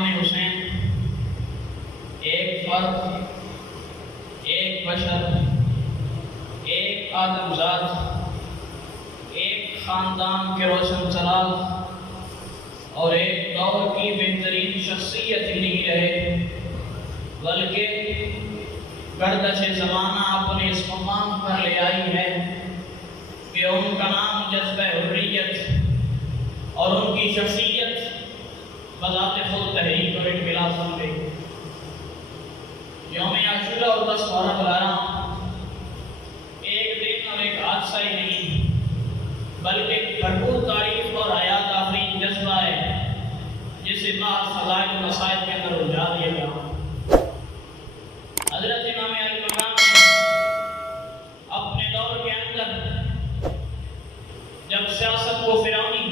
امام حسین ایک فرد، ایک بشر، ایک آدمزاد، ایک خاندان کے روشن چراغ اور ایک دور کی بہترین شخصیت ہی نہیں رہے، بلکہ گردش زمانہ اپنے اس مقام پر لے آئی ہے کہ ان کا نام جذبہ حریت اور ان کی شخصیت بذات خود تحریک اور انقلاب بن گئی۔ یوم عاشورہ اور 10 محرم ایک دن اور ایک حادثہ ہی نہیں، بلکہ بھرپور تاریخ اور حیات آفرین جذبہ ہے جسے بعض فضائل و مسائل کے اندر الجھا دیا گیا۔ حضرت امام علی مقام اپنے دور کے اندر جب سیاست کو فرعونی،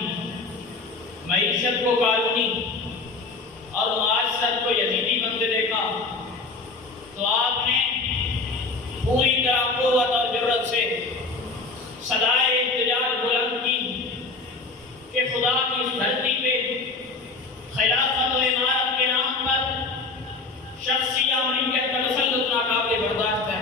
معیشت کو قانونی اور معاشرت کو یزیدی بنتے دیکھا تو آپ نے پوری طرح قوت اور جرأت سے صدائے احتجاج بلند کی کہ خدا کی اس دھرتی پہ خلافت و امارت کے نام پر شخصی امریت کا تسلط ناقابل برداشت ہے۔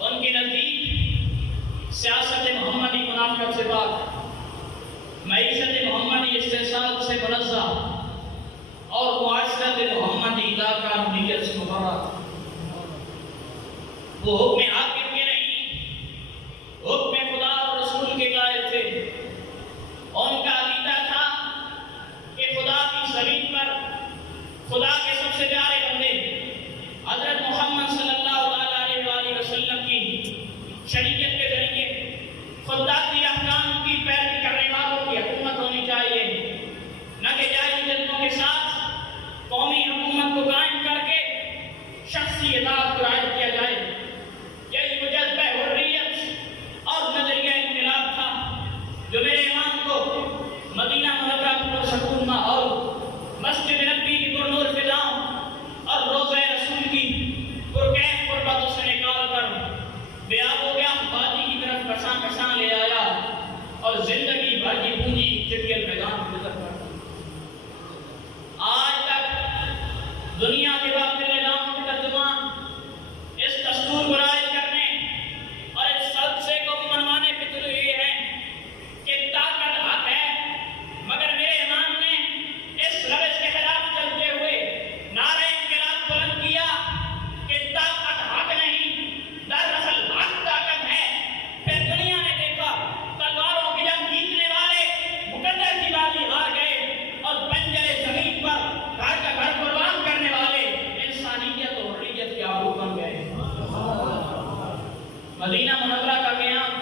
ان کے نزدیک سیاست محمدی منافقت سے پاک، معیشت محمدی استحصال سے منزہ اور معاشرت محمدی لاقانونیت سے مبرأ۔ وہ حکم حاکم کے نہیں، حکم خدا اور رسول کے قائل تھے۔ ان کا عقیدہ تھا کہ خدا کی زمین پر خدا کے سب سے پیارے بندے حضرت محمد صلی اللہ علیہ وآلہ وسلم کی شریعت کے ذریعے خدا کی احکام کی پیروی کرنے والوں کی حکومت ہونی چاہیے، نہ کہ جائز جذبوں کے ساتھ قومی حکومت کو قائم کر کے شخصی اطاعت کو رائج کیا جائے۔ یہی وہ جذبہ حریت اور نظریہ انقلاب تھا جو میرے امام کو مدینہ منورہ کی پرسکون ماحول، مسجد نبی کی پرنور فضاؤں اور روضہ رسول کی پرکیف قربتوں سے نکال کر بے آب و گیا وادی کی طرف کشاں کشاں لے آیا اور زندگی بھر کی پونجی چٹیل میدان کی طرف کر۔ آج تک دنیا کے باطل نظام کے ترجمان اس دستور کو رائج کرنے اور اس سلسلے کو منوانے پہ تلے ہوئے ہیں کہ طاقت حق ہے، مگر میرے امام نے اس روش کے خلاف چلتے ہوئے نعرہ انقلاب بلند کیا کہ طاقت حق نہیں، دراصل حق طاقت ہے۔ پھر دنیا نے دیکھا تلواروں کی جنگ جیتنے والے مقدر کی بازی ہار گئے اور بنجر زمین پر گھر کا گھر قربان کرنے والے انسانیت اور حریت کے آبرو بن گئے۔ مدینہ منورہ کا قیام،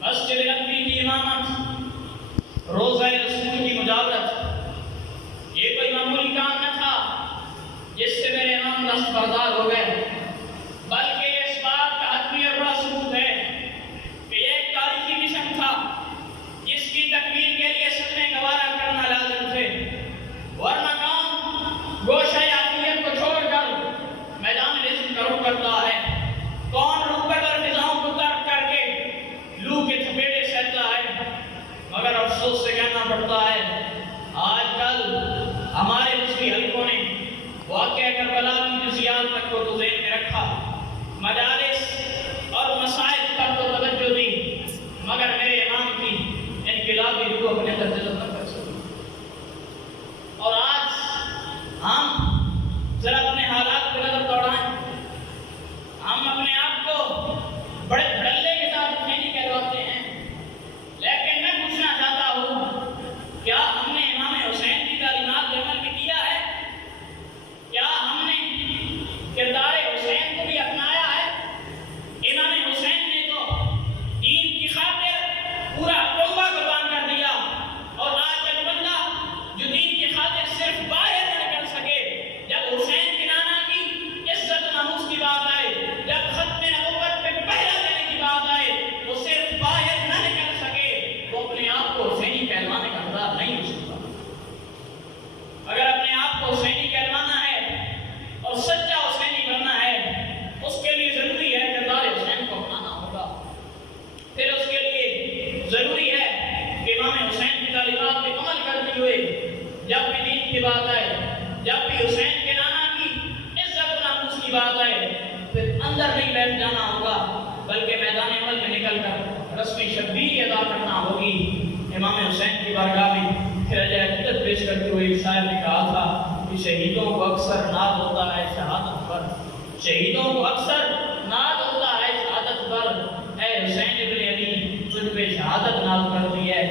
مسجد نبوی کی امامت، روضہ رسول کی مجاورت، یہ کوئی معمولی کام نہ تھا جس سے میرے امام دست بردار ہو گئے، بلکہ یہ اس بات کا حتمی اور بڑا ثبوت ہے کہ یہ ایک تاریخی مشن تھا جس کی تکمیل کے لیے صدمے گوارا کرنا لازم تھے، ورنہ کون گوشہ عافیت کو چھوڑ کر میدان رزق کا رخ کرتا ہے؟ کون روبٹ اور فضاؤں کو ترک کر کے لو کے تھپیڑے سہتا ہے؟ مگر افسوس سے کہنا پڑتا ہے آج کل ہمارے مسلم حلقوں نے واقعہ کربلا کی جزیات تک کو تو ذہن میں رکھا، مجالس اور مسائل پر تو توجہ دی، مگر میرے امام کی انقلابی روح اپنے اندر جذب نہ کر سکی۔ اور آج ہم ذرا اپنے حالات کو نظر دوڑائیں، ہم اپنے آپ کو بڑے دھڑلے کے ساتھ نہیں کہلواتے ہیں، لیکن میں پوچھنا چاہتا ہوں کیا ہم نے امام حسین کی تعلیمات پر عمل بھی کیا ہے؟ کیا ہم نے کردار حسین کو بھی اپنایا ہے؟ امام حسین نے تو دین کی خاطر پورا کنبہ قربان کر دیا بات آئے، جب بھی حسین کے نانا کی عزت و ناموس کی بات آئے، پھر اندر نہیں بیٹھ جانا ہوگا بلکہ میدان عمل میں نکل کر رسمی شبیری ادا کرنا ہوگی۔ امام حسین کی بارگاہ میں خراج عقیدت پیش کرتے ہوئے ایک شاعر نے کہا تھا کہ شہیدوں کو اکثر ناز ہوتا ہے شہادت پر، شہیدوں کو اکثر ناز ہوتا ہے شہادت پر، اے حسین ابن علی تجھ پہ شہادت ناز کرتی ہے۔